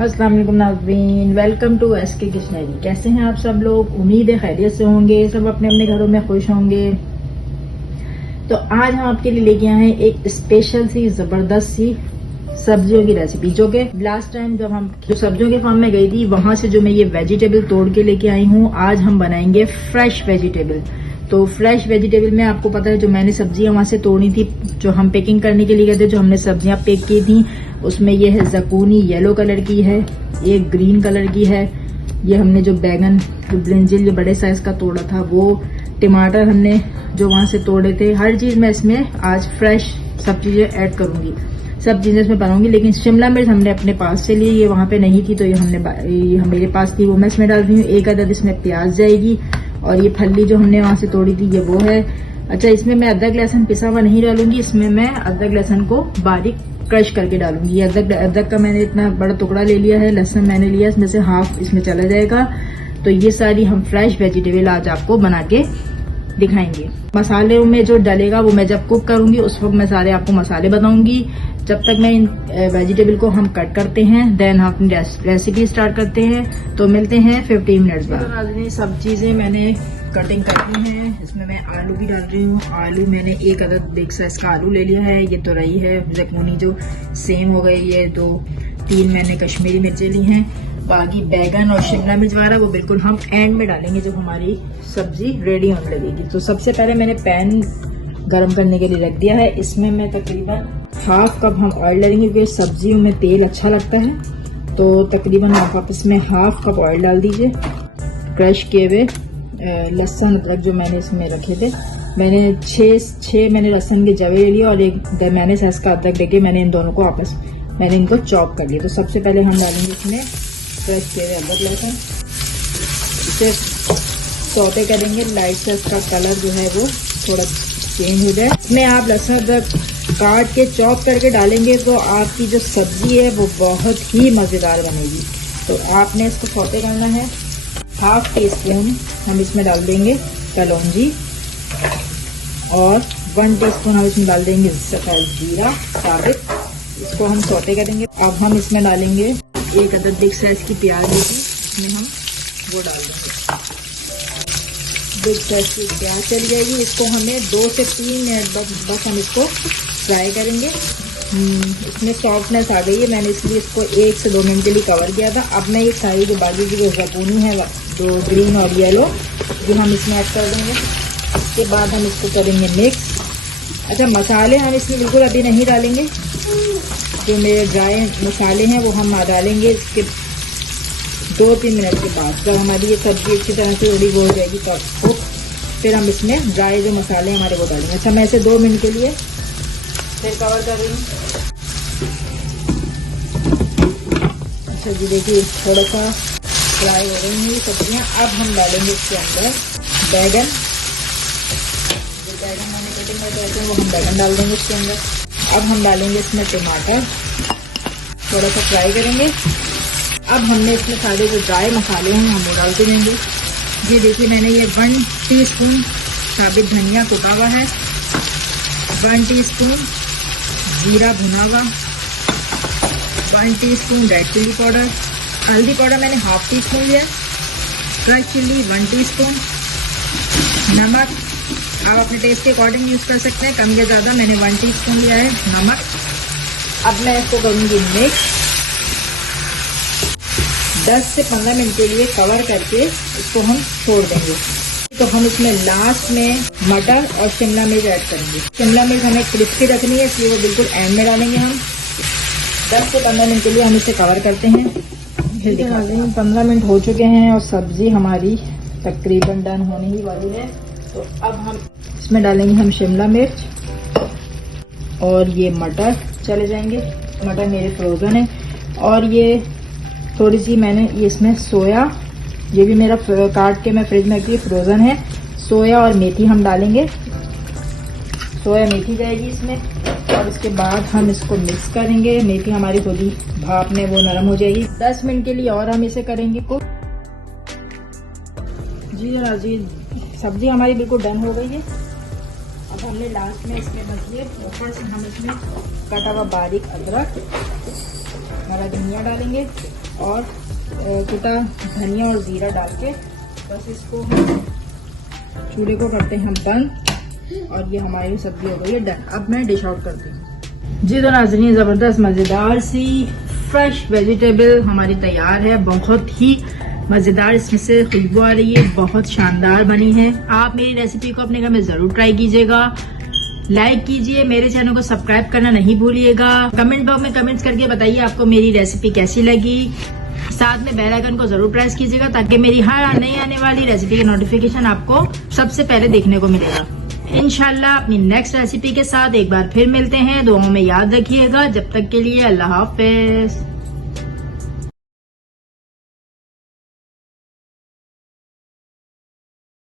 अस्सलाम वालेकुम नाज़रीन, वेलकम टू एसके किचनरी। कैसे हैं आप सब लोग? उम्मीद है खैरियत से होंगे, सब अपने अपने घरों में खुश होंगे। तो आज हम आपके लिए लेके आए हैं एक स्पेशल सी जबरदस्त सी सब्जियों की रेसिपी, जो कि लास्ट टाइम जब हम सब्जियों के फार्म में गई थी वहां से जो मैं ये वेजिटेबल तोड़ के लेके आई हूँ, आज हम बनाएंगे फ्रेश वेजिटेबल। तो फ्रेश वेजिटेबल में आपको पता है जो मैंने सब्जियां वहां से तोड़ी थी, जो हम पैकिंग करने के लिए गए थे, जो हमने सब्जियां पैक की थी, उसमें ये है ज़कूनी येलो कलर की है, एक ग्रीन कलर की है, ये हमने जो बैगन जो ब्रिंजल जो बड़े साइज का तोड़ा था वो, टमाटर हमने जो वहां से तोड़े थे। हर चीज मैं इसमें आज फ्रेश सब चीजें ऐड करूंगी, सब चीजें इसमें बनाऊंगी। लेकिन शिमला मिर्च हमने अपने पास से ली, ये वहां पे नहीं थी तो ये मेरे पास थी, वो मैं इसमें डाल रही हूँ। एक अदद इसमें प्याज जाएगी, और ये फली जो हमने वहां से तोड़ी थी ये वो है। अच्छा, इसमें मैं अदरक लहसुन पिसा हुआ नहीं डालूंगी, इसमें मैं अदरक लहसुन को बारीक क्रश करके डालूंगी। ये अदरक का मैंने इतना बड़ा टुकड़ा ले लिया है, लहसुन मैंने लिया, इसमें से हाफ इसमें चला जाएगा। तो ये सारी हम फ्रेश वेजिटेबल आज आपको बना के दिखाएंगे। मसाले में जो डलेगा वो मैं जब कुक करूंगी उस वक्त मैं सारे आपको मसाले बताऊंगी। जब तक मैं इन वेजिटेबल को हम कट करते हैं, देन हम अपनी रेसिपी स्टार्ट करते हैं। तो मिलते हैं 15 मिनट्स बाद। सब चीजें मैंने कटिंग करनी है। इसमें मैं आलू भी डाल रही हूँ। आलू मैंने एक अदद बिग साइज का आलू ले लिया है। ये तुरई है, ज़कूनी जो सेम हो गई है, 2-3 मैंने कश्मीरी मिर्चें ली हैं। बाकी बैगन और शिमला मिर्च वाला वो बिल्कुल हम एंड में डालेंगे जब हमारी सब्जी रेडी होने लगेगी। तो सबसे पहले मैंने पैन गरम करने के लिए रख दिया है। इसमें मैं तकरीबन हाफ कप हम ऑयल डालेंगे, क्योंकि सब्जियों में तेल अच्छा लगता है। तो तकरीबन आप इसमें हाफ कप ऑयल डाल दीजिए। क्रश किए हुए लहसुन अदरक जो मैंने इसमें रखे थे, मैंने छह मैंने लहसुन के जवे ले लिए, और एक दरमियाने साइज का अदरक लेके मैंने इन दोनों को मैंने इनको चॉप कर लिया। तो सबसे पहले हम डालेंगे इसमें क्रश किए हुए अदरक लहसुन, इसे सौटे करेंगे लाइट से, इसका कलर जो है वो थोड़ा चेंज हो जाए। इसमें आप लहसुन अदरक काट के चॉप करके डालेंगे तो आपकी जो सब्जी है वो बहुत ही मज़ेदार बनेगी। तो आपने इसको सौटे करना है। हाफ टी स्पून हम इसमें डाल देंगे कलौंजी, और 1 टीस्पून हम इसमें डाल देंगे सफ़ेद जीरा साबित। इसको हम सौटे करेंगे। अब हम इसमें डालेंगे एक अदद बिग साइज की प्याज होगी, इसमें हम वो डाल देंगे। बिग साइज की प्याज चली जाएगी। इसको हमें 2 से 3 मिनट बस हम इसको फ्राई करेंगे। इसमें सॉफ्टनेस आ गई है, मैंने इसलिए इसको 1 से 2 मिनट के लिए कवर किया था। अब मैं ये सारी जो बाकी की जो ज़कूनी है, जो ग्रीन और येलो, जो हम इसमें ऐड कर देंगे। इसके बाद हम इसको करेंगे मिक्स। अच्छा, मसाले हम इसमें बिल्कुल अभी नहीं डालेंगे। जो मेरे ड्राई मसाले हैं वो हम डालेंगे इसके 2-3 मिनट के बाद, जब हमारी ये सब्जी अच्छी तरह से थोड़ी वो हो जाएगी तो फिर हम इसमें ड्राई जो मसाले हमारे वो डालेंगे। अच्छा, मैं इसे 2 मिनट के लिए फिर कवर कर रही हूँ। अच्छा जी, देखिए थोड़ा सा फ्राई हो रही हैं सब्जियाँ। अब हम डालेंगे इसके अंदर बैगन, जो बैगन मैंने कटिंग में रखे हैं वो हम बैगन डाल देंगे इसके अंदर। अब हम डालेंगे इसमें टमाटर, थोड़ा सा फ्राई करेंगे। अब हमने इसमें सारे जो ड्राई मसाले हैं हम वो डालते जाएंगे। ये देखिए मैंने ये 1 टीस्पून साबित धनिया कुटा हुआ है, 1 टीस्पून जीरा भुना हुआ, 1 टीस्पून रेड चिली पाउडर, हल्दी पाउडर मैंने हाफ टीस्पून लिया, क्रश चिली 1 टीस्पून, नमक आप अपने टेस्ट के अकॉर्डिंग यूज़ कर सकते हैं, कम या ज़्यादा। मैंने 1 टीस्पून लिया है नमक। अब मैं इसको करूँगी मिक्स। 10 से 15 मिनट के लिए कवर करके इसको हम छोड़ देंगे। तो हम इसमें लास्ट में मटर और शिमला मिर्च ऐड करेंगे। शिमला मिर्च हमें क्रिस्पी रखनी है, इसलिए वो बिल्कुल एंड में डालेंगे हम। 10 से 15 मिनट के लिए हम इसे कवर करते हैं। फिर दिखाते हैं। 15 मिनट हो चुके हैं और सब्जी हमारी तकरीबन डन होने ही वाली है। तो अब हम इसमें डालेंगे हम शिमला मिर्च, और ये मटर चले जाएंगे। मटर मेरे फ्रोज़न है, और ये थोड़ी सी मैंने ये इसमें सोया, ये भी मेरा काट के मैं फ्रिज में रखी, फ्रोज़न है। सोया और मेथी हम डालेंगे, सोया मेथी जाएगी इसमें। और इसके बाद हम इसको मिक्स करेंगे। मेथी हमारी थोड़ी भाप में वो नरम हो जाएगी। 10 मिनट के लिए और हम इसे करेंगे कुक। जी राजीव, सब्जी हमारी बिल्कुल डन हो गई है। अब हमने लास्ट में इसमें बचिए ऊपर से हम इसमें कटा हुआ बारीक अदरक, हरा धनिया डालेंगे, और कुटा धनिया और जीरा डाल के बस इसको चूल्हे को करते हैं हम बंद। और ये हमारी सब्जी हो गई है डन। अब मैं डिश आउट करती हूँ। जी तो नाज़रीन, जबरदस्त मजेदार सी फ्रेश वेजिटेबल हमारी तैयार है। बहुत ही मजेदार इसमें से खुशबू आ रही है, बहुत शानदार बनी है। आप मेरी रेसिपी को अपने घर में जरूर ट्राई कीजिएगा। लाइक कीजिए, मेरे चैनल को सब्सक्राइब करना नहीं भूलिएगा। कमेंट बॉक्स में कमेंट्स करके बताइए आपको मेरी रेसिपी कैसी लगी। साथ में बेल आइकन को जरूर प्रेस कीजिएगा ताकि मेरी हर नई आने वाली रेसिपी की नोटिफिकेशन आपको सबसे पहले देखने को मिलेगा। इंशाल्लाह अपनी नेक्स्ट रेसिपी के साथ एक बार फिर मिलते हैं। दुआओं में याद रखिएगा। जब तक के लिए अल्लाह हाफिज।